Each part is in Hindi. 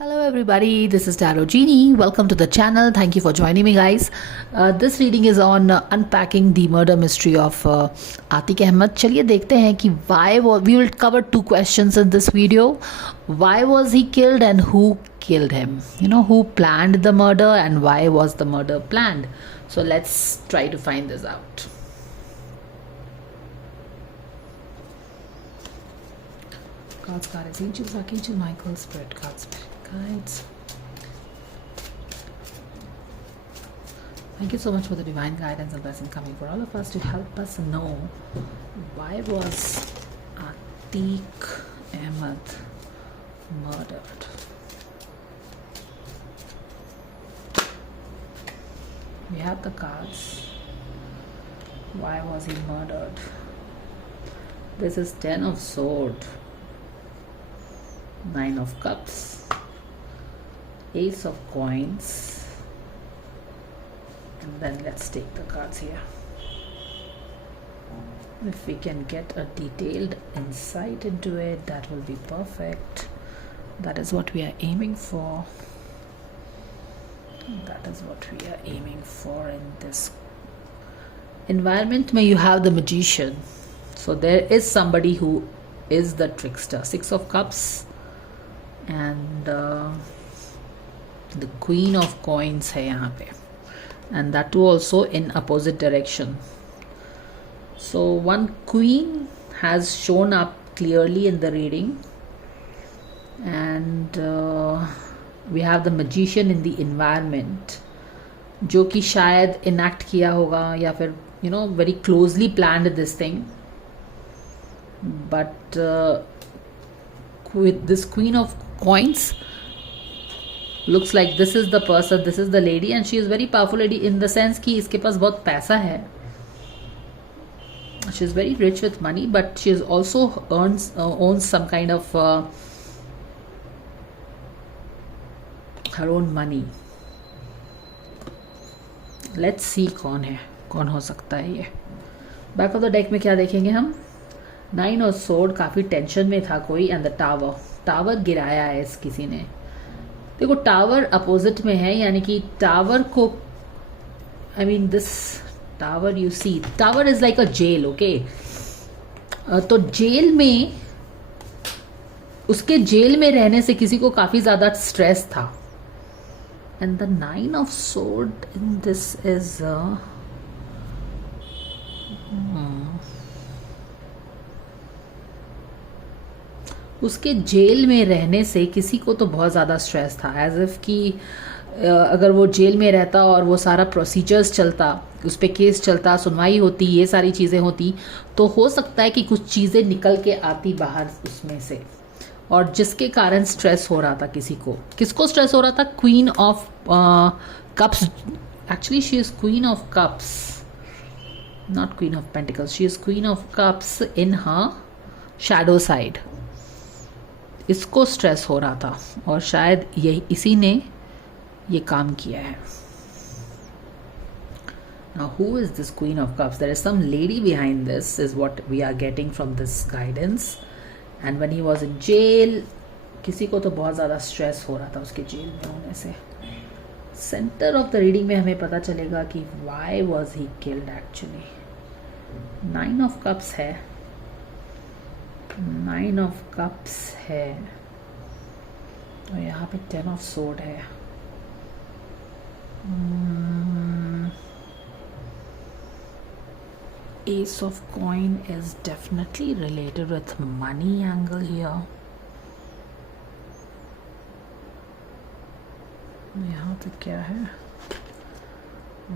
Hello everybody, this is Tarot Genie. Welcome to the channel. Thank you for joining me guys. This reading is on unpacking the murder mystery of Atiq Ahmed. चलिए देखते हैं कि we will cover two questions in this video. Why was he killed and who killed him? You know, who planned the murder and why was the murder planned? So let's try to find this out. God's Goddess, Angels, Archangel Michael, Spirit, God's Spirit Guides. Thank you so much for the divine guidance and blessing coming for all of us to help us know why was Atiq Ahmed murdered. We have the cards. Why was he murdered? This is 10 of Swords, 9 of Cups, Ace of Coins, and then let's take the cards here. If we can get a detailed insight into it, that will be perfect. That is what we are aiming for. That is what we are aiming for in this environment. May you have the Magician. So there is somebody who is the trickster. 6 of Cups and the Queen of Coins है यहाँ पे, and that too also in opposite direction. So one queen has shown up clearly in the reading, and we have the Magician in the environment, जो कि शायद enact किया होगा या फिर very closely planned this thing. But with this Queen of Coins, looks like this is the person, this is the lady, and she is very powerful lady in the sense कि इसके पास बहुत पैसा है. She is very rich with money, but she is also owns some kind of her own money. Let's see कौन हो सकता है ये. बैक ऑफ द डेक में क्या देखेंगे हम? 9 और Sword, काफ़ी टेंशन में था कोई, एंड द टावर गिराया है इस किसी ने. देखो टावर अपोजिट में है, यानी कि टावर को this tower you see, tower is like a jail. Okay, तो जेल में, उसके जेल में रहने से किसी को काफ़ी ज़्यादा स्ट्रेस था. And the 9 of Sword in this is उसके जेल में रहने से किसी को तो बहुत ज़्यादा स्ट्रेस था. एज इफ़ कि अगर वो जेल में रहता और वो सारा प्रोसीजर्स चलता, उस पर केस चलता, सुनवाई होती, ये सारी चीज़ें होती, तो हो सकता है कि कुछ चीज़ें निकल के आती बाहर उसमें से, और जिसके कारण स्ट्रेस हो रहा था किसी को. किसको स्ट्रेस हो रहा था? Queen of cups. Actually she is queen of cups, not queen of pentacles. She is queen of cups in her shadow side. इसको स्ट्रेस हो रहा था और शायद यही इसी ने ये काम किया है. Now who is this Queen of Cups? There is some lady behind this is what we are getting from this guidance. And when he was in jail, किसी को तो बहुत ज़्यादा स्ट्रेस हो रहा था उसके जेल में होने से. सेंटर ऑफ द रीडिंग में हमें पता चलेगा कि why was he killed actually. 9 of Cups है, 9 of Cups है, और यहाँ पे 10 of Sword है. Ace of Coin is definitely related with money angle here. यहाँ पे क्या है?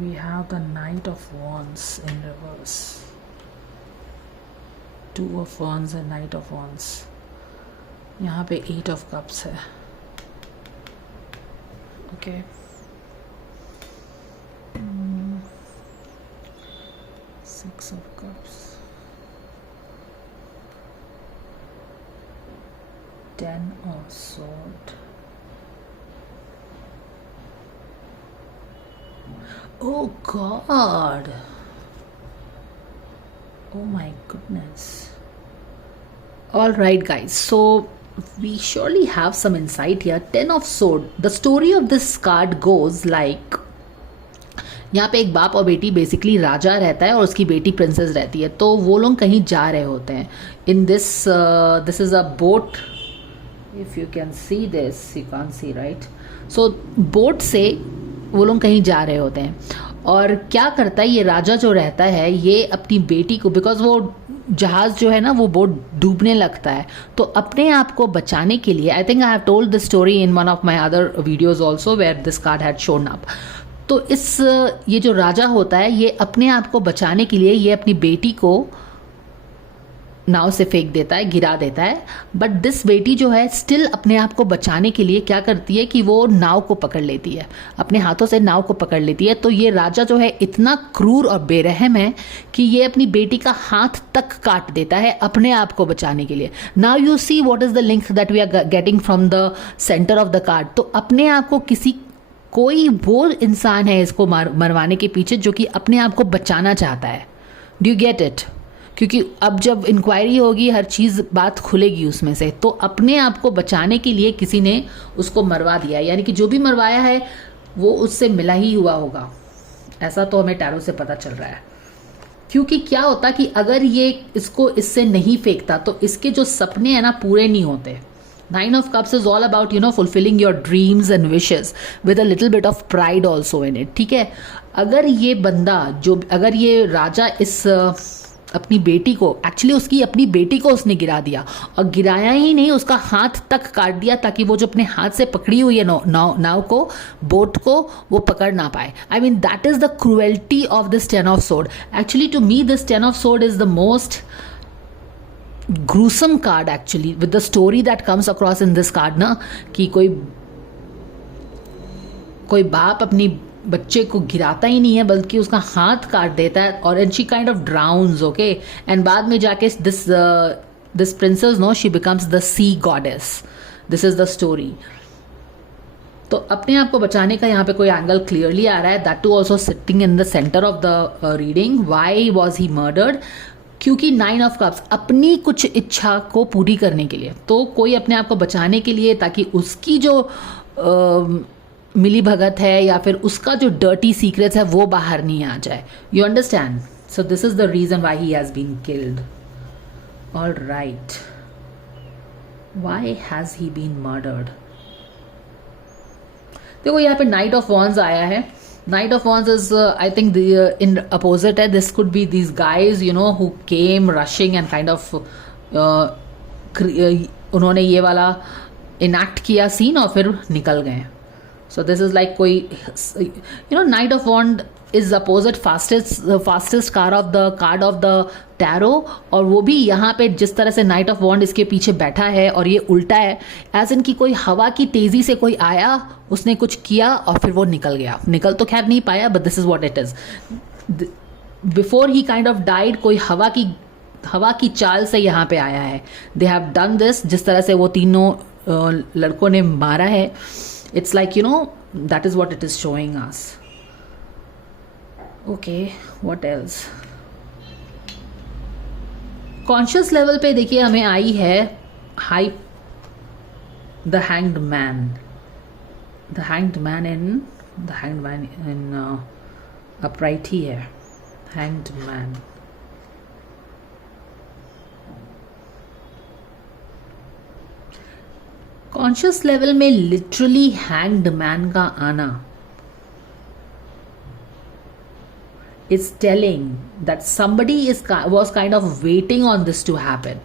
We have the Knight of Wands in reverse. 2 of Wands and Knight of Wands. यहाँ पे 8 of Cups है. Okay. 6 of Cups. 10 of Sword. Oh God. Oh my goodness. All right guys, so we surely have some insight here. 10 of sword. The story of this card goes like, यहाँ पे एक बाप और बेटी, बेसिकली राजा रहता है और उसकी बेटी प्रिंसेस रहती है, तो वो लोग कहीं जा रहे होते हैं. In this is a boat. If you can see this, you can see right. So boat से वो लोग कहीं जा रहे होते हैं, और क्या करता है ये राजा जो रहता है, ये अपनी बेटी को, बिकॉज वो जहाज जो है ना वो बोट डूबने लगता है, तो अपने आप को बचाने के लिए, I think I have told this story in one of my other videos also where this card had shown up. तो ये जो राजा होता है, ये अपने आप को बचाने के लिए ये अपनी बेटी को नाव से फेंक देता है, गिरा देता है. बट दिस बेटी जो है स्टिल अपने आप को बचाने के लिए क्या करती है कि वो नाव को पकड़ लेती है, अपने हाथों से नाव को पकड़ लेती है. तो ये राजा जो है इतना क्रूर और बेरहम है कि ये अपनी बेटी का हाथ तक काट देता है अपने आप को बचाने के लिए. Now you see what is the link that we are getting from the centre of the card. तो अपने आप को कोई वो इंसान है इसको मरवाने के पीछे जो कि अपने आप को बचाना चाहता है. Do you get it? क्योंकि अब जब इंक्वायरी होगी, हर चीज़ बात खुलेगी उसमें से, तो अपने आप को बचाने के लिए किसी ने उसको मरवा दिया, यानी कि जो भी मरवाया है वो उससे मिला ही हुआ होगा. ऐसा तो हमें टैरो से पता चल रहा है. क्योंकि क्या होता कि अगर ये इसको इससे नहीं फेंकता तो इसके जो सपने हैं ना पूरे नहीं होते. Nine of Cups is all about, fulfilling your dreams and wishes with a little bit of pride also in it. ठीक है, अगर ये राजा इस अपनी बेटी को, एक्चुअली उसकी अपनी बेटी को उसने गिरा दिया, और गिराया ही नहीं, उसका हाथ तक काट दिया ताकि वो जो अपने हाथ से पकड़ी हुई है नाव को, बोट को, वो पकड़ ना पाए. I mean that is the cruelty of this 10 of sword. Actually to me this 10 of sword is the most gruesome card actually with the story that comes across in this card ना, कि कोई बाप अपनी बच्चे को गिराता ही नहीं है बल्कि उसका हाथ काट देता है, और and she kind of drowns. Okay, and बाद में जाके this princess no, she becomes the sea goddess. This is the story. तो अपने आप को बचाने का यहाँ पे कोई एंगल क्लियरली आ रहा है. That too also sitting in the centre of the reading. Why was he murdered? क्योंकि 9 ऑफ कप्स अपनी कुछ इच्छा को पूरी करने के लिए, तो कोई अपने आप को बचाने के लिए, ताकि उसकी जो मिली भगत है या फिर उसका जो डर्टी सीक्रेट्स है वो बाहर नहीं आ जाए. You understand? So this is the reason why he has been killed. All right, why has he been murdered? देखो यहाँ पे नाइट ऑफ वॉन्स आया है. Knight of Wands is, I think, in opposite है. This could be these guys, who came rushing and kind of उन्होंने ये वाला इनैक्ट किया सीन और फिर निकल गए. So this is like कोई, Knight of Wands is opposite fastest card of the tarot, और वो भी यहाँ पे जिस तरह से Knight of Wands इसके पीछे बैठा है और ये उल्टा है, एज इन की कोई हवा की तेजी से कोई आया, उसने कुछ किया और फिर वो निकल गया. निकल तो खैर नहीं पाया, but this is what it is. Before he kind of died, कोई हवा की चाल से यहाँ पे आया है. दे हैव डन दिस, जिस तरह से वो तीनों लड़कों ने मारा है. It's like that is what it is showing us. Okay, what else? Conscious level पे देखिए हमें आई है the hanged man. The hanged man in upright ही है. Hanged man. Conscious level में literally hanged man का आना is telling that somebody was kind of waiting on this to happen.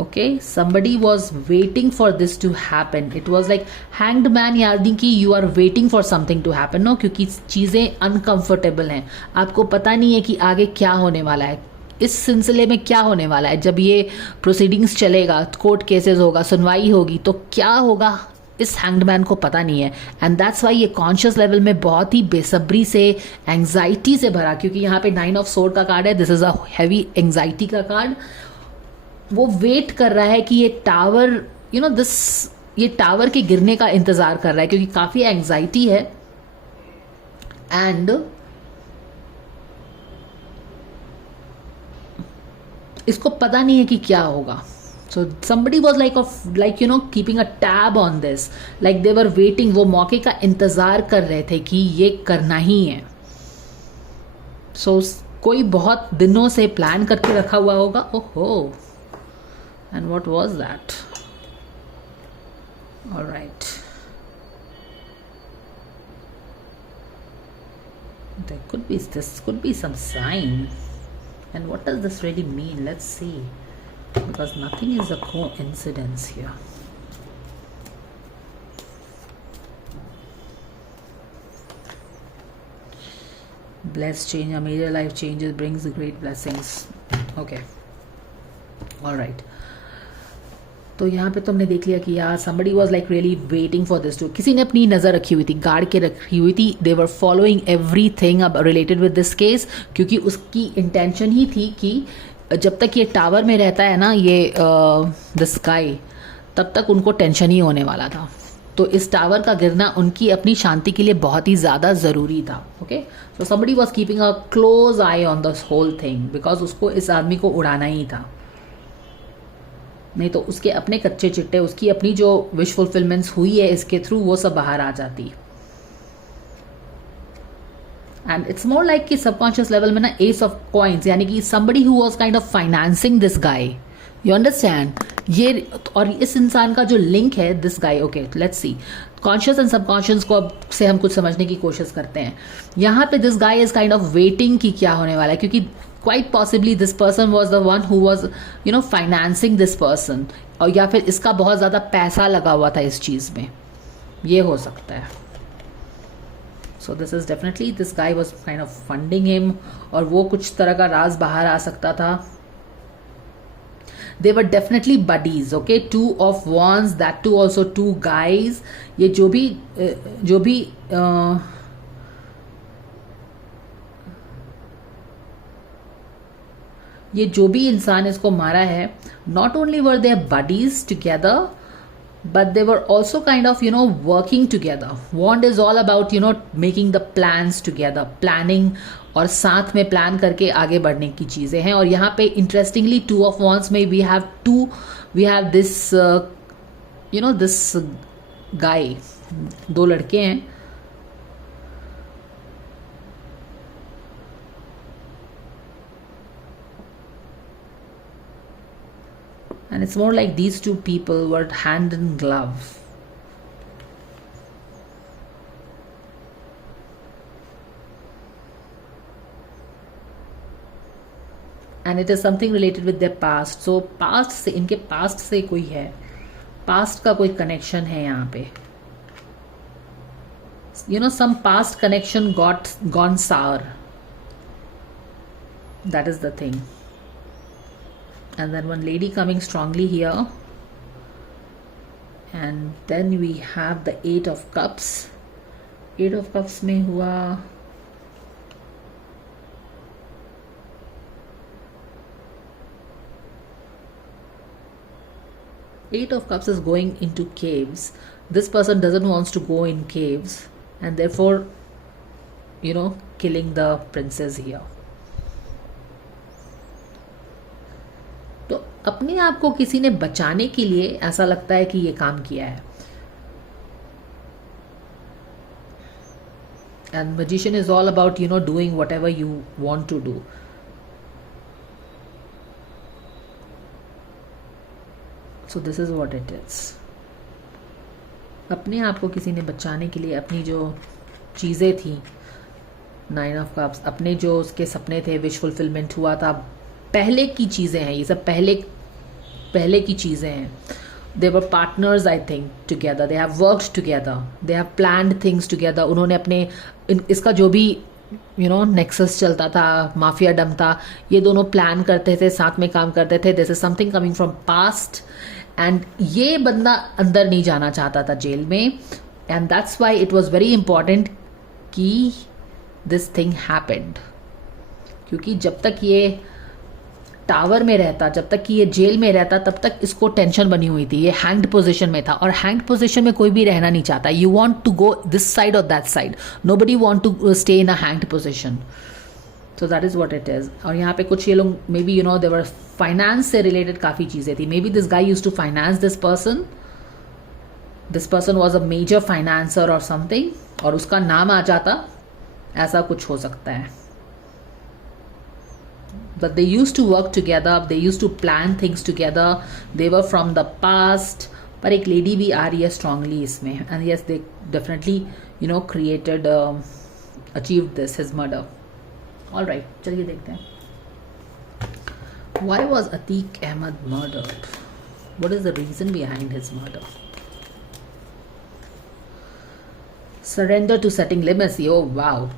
Okay, somebody was waiting for this to happen. It was like hanged man, यानी कि you are waiting for something to happen, no? क्योंकि चीज़ें uncomfortable हैं, आपको पता नहीं है कि आगे क्या होने वाला है, इस सिलसिले में क्या होने वाला है. जब ये प्रोसीडिंग्स चलेगा, कोर्ट केसेस होगा, सुनवाई होगी, तो क्या होगा इस हैंग्ड मैन को पता नहीं है. एंड दैट्स वाई ये कॉन्शियस लेवल में बहुत ही बेसब्री से, एंग्जाइटी से भरा, क्योंकि यहाँ पे 9 ऑफ सोर्ड का कार्ड है. This is a heavy anxiety का कार्ड. वो वेट कर रहा है कि ये टावर, ये टावर के गिरने का इंतजार कर रहा है, क्योंकि काफी एंग्जाइटी है. एंड इसको पता नहीं है कि क्या होगा. So somebody was keeping a tab on this, like they were waiting, वो मौके का इंतजार कर रहे थे कि ये करना ही है. So कोई बहुत दिनों से प्लान करके रखा हुआ होगा. ओहो, and what was that? All right. This could be some sign. And what does this really mean? Let's see. Because nothing is a coincidence here. Blessed change, a major life changes brings great blessings. Okay. All right. तो यहाँ पे तुमने देख लिया कि यार somebody was like really waiting for this too. किसी ने अपनी नज़र रखी हुई थी, गाड़ के रखी हुई थी. They were following everything related with this case, क्योंकि उसकी इंटेंशन ही थी कि जब तक ये टावर में रहता है ना ये दिस गाय, तब तक उनको टेंशन ही होने वाला था. तो इस टावर का गिरना उनकी अपनी शांति के लिए बहुत ही ज़्यादा ज़रूरी था. Okay, so somebody was keeping a close eye on this whole thing because उसको इस आदमी को उड़ाना ही था. नहीं तो उसके अपने कच्चे चिट्टे, उसकी अपनी जो विश फुलफिलमेंट्स हुई है इसके थ्रू, वो सब बाहर आ जाती. एंड इट्स मोर लाइक कि सबकॉन्शियस लेवल में ना एस ऑफ कॉइंस, यानी कि somebody who was kind of financing this guy. You understand? ये और इस इंसान का जो लिंक है this guy. Okay, let's see. Conscious and subconscious को अब से हम कुछ समझने की कोशिश करते हैं. यहाँ पे this guy is kind of waiting कि क्या होने वाला है, क्योंकि quite possibly this person was the one who was financing this person, और या फिर इसका बहुत ज़्यादा पैसा लगा हुआ था इस चीज़ में, ये हो सकता है. So this is definitely this guy was kind of funding him, और वो कुछ तरह का राज बाहर आ सकता था. They were definitely buddies. Okay, 2 of wands, that too also 2 guys. ये जो भी ये जो भी इंसान इसको मारा है, not only were they buddies together, but they were also kind of working together. Wand is all about making the plans together, planning, और साथ में प्लान करके आगे बढ़ने की चीज़ें हैं. और यहाँ पे इंटरेस्टिंगली 2 of wands में we have this this guy, 2 लड़के हैं. And it's more like these 2 people were hand in glove. And it is something related with their past. So past से, इनके past से कोई है, past का कोई connection है यहाँ पे. Some past connection gone sour. That is the thing. And then one lady coming strongly here, and then we have the 8 of cups. 8 of cups में हुआ Eight of Cups is going into caves. This person doesn't want to go in caves, and therefore killing the princess here. तो अपने आप को किसी ने बचाने के लिए ऐसा लगता है कि ये काम किया है. And magician is all about doing whatever you want to do. So this is what it is. अपने आप को किसी ने बचाने के लिए अपनी जो चीज़ें थी, 9 of Cups, अपने जो उसके सपने थे, विश फुलफिलमेंट हुआ था, पहले की चीज़ें हैं ये सब, पहले की चीज़ें हैं. They were partners, I think, together. They have worked together. They have planned things together. उन्होंने अपने इसका जो भी नेक्सस चलता था, माफिया डम था, ये दोनों प्लान करते थे, साथ में काम करते थे. This is something coming from past, and ये बंदा अंदर नहीं जाना चाहता था जेल में, and that's why it was very important कि दिस थिंग हैपेंड. क्योंकि जब तक ये टावर में रहता, जब तक कि ये जेल में रहता, तब तक इसको टेंशन बनी हुई थी. ये हैंग्ड पोजीशन में था, और हैंग्ड पोजीशन में कोई भी रहना नहीं चाहता. You want to go this side और that side. Nobody want to stay in a hanged position. So that is what it is. और यहाँ पे कुछ ये लोग मे बी देवर फाइनेंस से रिलेटेड काफ़ी चीज़ें थी. Maybe this guy use to finance this person. This person was a major financer और समथिंग, और उसका नाम आ जाता, ऐसा कुछ हो सकता है. But they used to work together, they used to plan things together, they were from the past. पर एक लेडी भी आ रही है स्ट्रांगली इसमें, and yes they definitely created achieve this his murder. All right, चलिए देखते हैं. Why was Atiq Ahmed murdered? What is the reason behind his murder? Surrender to setting limits. Oh wow.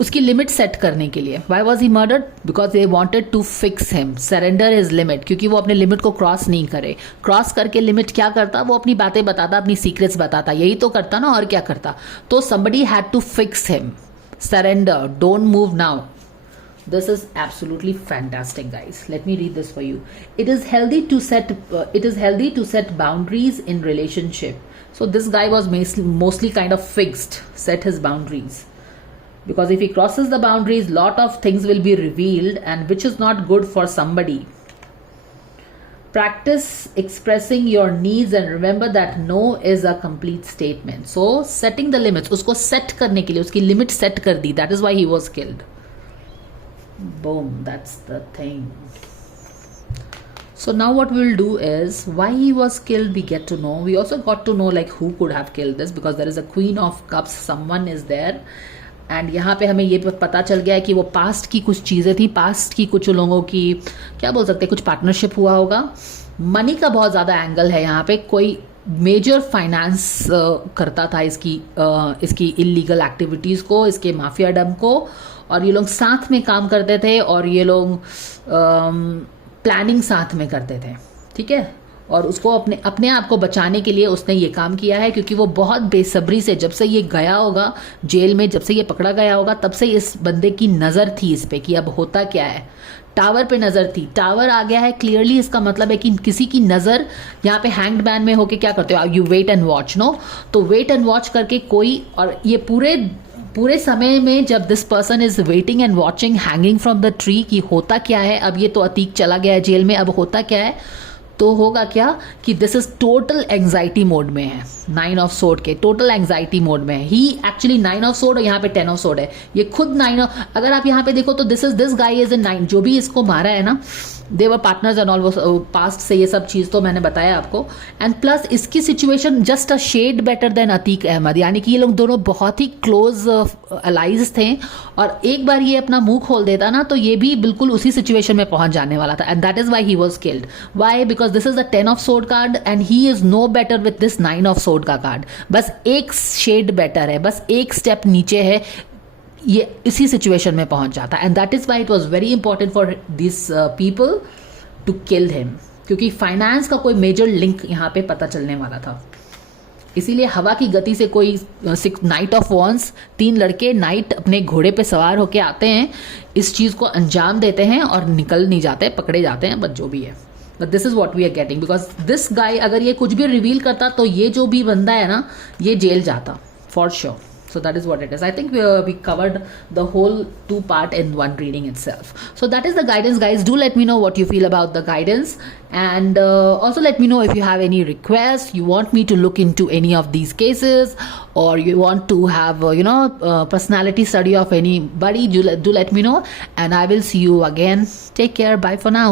उसकी लिमिट सेट करने के लिए. Why was he murdered? Because they wanted to fix him, surrender his limit, क्योंकि वो अपने लिमिट को क्रॉस नहीं करे. क्रॉस करके लिमिट क्या करता? वो अपनी बातें बताता, अपनी सीक्रेट्स बताता, यही तो करता ना, और क्या करता. तो somebody had to fix him. Surrender, don't move now. This is absolutely fantastic, guys. Let me read this for you. It is healthy to set boundaries in relationship. So this guy was mostly kind of fixed, set his boundaries. Because if he crosses the boundaries, lot of things will be revealed, and which is not good for somebody. Practice expressing your needs and remember that no is a complete statement. So setting the limits, उसको set करने के लिए उसकी limit set कर दी. That is why he was killed. Boom, that's the thing. So now what we'll do is, why he was killed we get to know. We also got to know like who could have killed this, because there is a Queen of Cups, someone is there. And यहाँ पे हमें ये पता चल गया है कि वो पास्ट की कुछ चीज़ें थी, पास्ट की कुछ लोगों की क्या बोल सकते हैं, कुछ पार्टनरशिप हुआ होगा. मनी का बहुत ज़्यादा एंगल है यहाँ पे. कोई मेजर फाइनेंस करता था इसकी इलीगल एक्टिविटीज़ को, इसके माफिया डम को, और ये लोग साथ में काम करते थे, और ये लोग प्लानिंग साथ में करते थे. ठीक है. और उसको अपने आप को बचाने के लिए उसने ये काम किया है, क्योंकि वो बहुत बेसब्री से, जब से ये गया होगा जेल में, जब से ये पकड़ा गया होगा, तब से इस बंदे की नज़र थी इस पे कि अब होता क्या है. टावर पे नज़र थी. टावर आ गया है क्लियरली, इसका मतलब है कि किसी की नज़र यहाँ पे हैंग्ड मैन में होके क्या करते हो, you wait and watch. No, तो वेट एंड वॉच करके कोई, और ये पूरे समय में जब this person is waiting and watching hanging from the tree कि होता क्या है. अब ये तो अतीक चला गया है जेल में, अब होता क्या है, तो होगा क्या कि this is total anxiety mode में है. 9 ऑफ सोर्ड के टोटल एंग्जाइटी मोड में है. ही एक्चुअली 9 ऑफ सोर्ड और यहाँ पे 10 ऑफ सोर्ड है. ये खुद 9 ऑफ, अगर आप यहाँ पे देखो तो दिस गाय इज इन 9. जो भी इसको मारा है ना, they were partners and all, वो पास्ट से ये सब चीज़ तो मैंने बताया आपको. एंड प्लस इसकी situation just a shade better than Atiq Ahmed, यानी कि ये लोग दोनों बहुत ही क्लोज अलाइज थे, और एक बार ये अपना मुंह खोल देता ना तो ये भी बिल्कुल उसी सिचुएशन में पहुंच जाने वाला था. And that is why he was killed. Why? Because this is the 10 of sword card and he is no better with this 9 of sword का कार्ड. बस एक शेड बेटर है, बस एक स्टेप नीचे है, ये इसी सिचुएशन में पहुंच जाता. And that is why it was very important for this people to kill him, क्योंकि फाइनेंस का कोई मेजर लिंक यहाँ पे पता चलने वाला था. इसीलिए हवा की गति से कोई नाइट ऑफ वॉन्स, 3 लड़के नाइट अपने घोड़े पे सवार होके आते हैं, इस चीज़ को अंजाम देते हैं और निकल नहीं जाते, पकड़े जाते हैं, बट जो भी है. But this is what we are getting, because this guy अगर ये कुछ भी रिवील करता तो ये जो भी बंदा है ना, ये जेल जाता for sure. So that is what it is. I think we covered the whole 2 part in one reading itself. So that is the guidance, guys. Do let me know what you feel about the guidance, and also let me know if you have any requests, you want me to look into any of these cases, or you want to have personality study of anybody. Do let me know, and I will see you again. Take care. Bye for now.